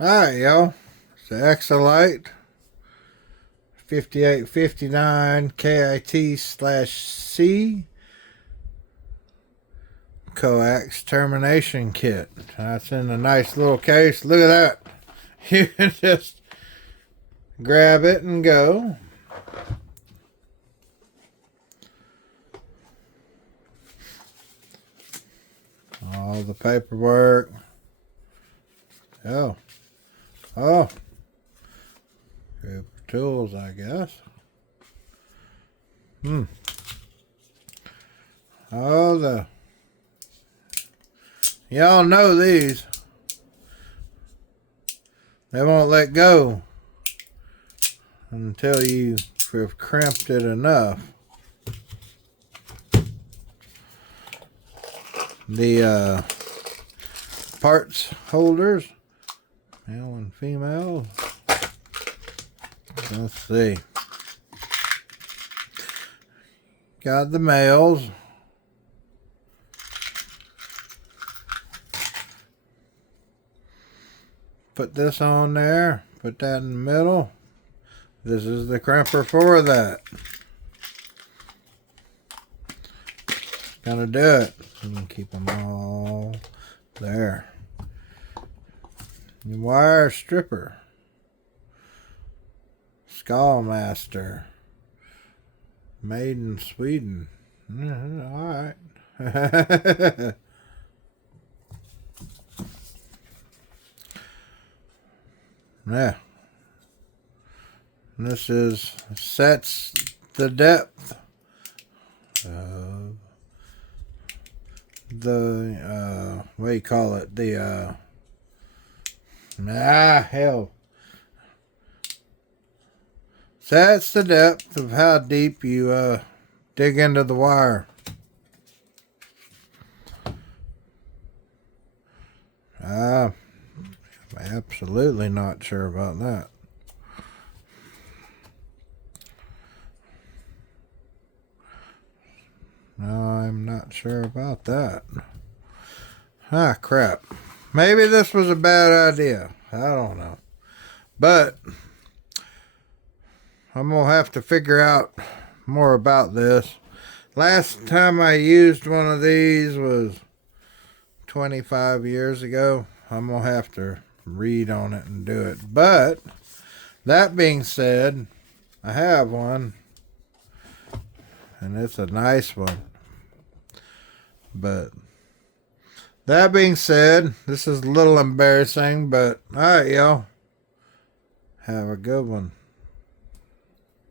Alright, y'all. It's the Xcelite 5859KIT-C Coax Termination Kit. That's in a nice little case. Look at that. You can just grab it and go. All the paperwork. Oh. Group of tools, I guess. Oh, y'all know these. They won't let go until you've crimped it enough. The parts holders, male and female. Let's see. Got the males. Put this on there. Put that in the middle. This is the crimper for that. Gonna do it. You can keep them all there. The wire stripper. Skullmaster. Made in Sweden. Alright. Yeah. This sets the depth of the what do you call it? The hell. That's the depth of how deep you dig into the wire. I'm absolutely not sure about that. No, I'm not sure about that. Ah, crap. Maybe this was a bad idea. I don't know. But I'm going to have to figure out more about this. Last time I used one of these was 25 years ago. I'm going to have to read on it and do it. But that being said, I have one. And it's a nice one. But that being said, this is a little embarrassing. But alright, y'all. Have a good one.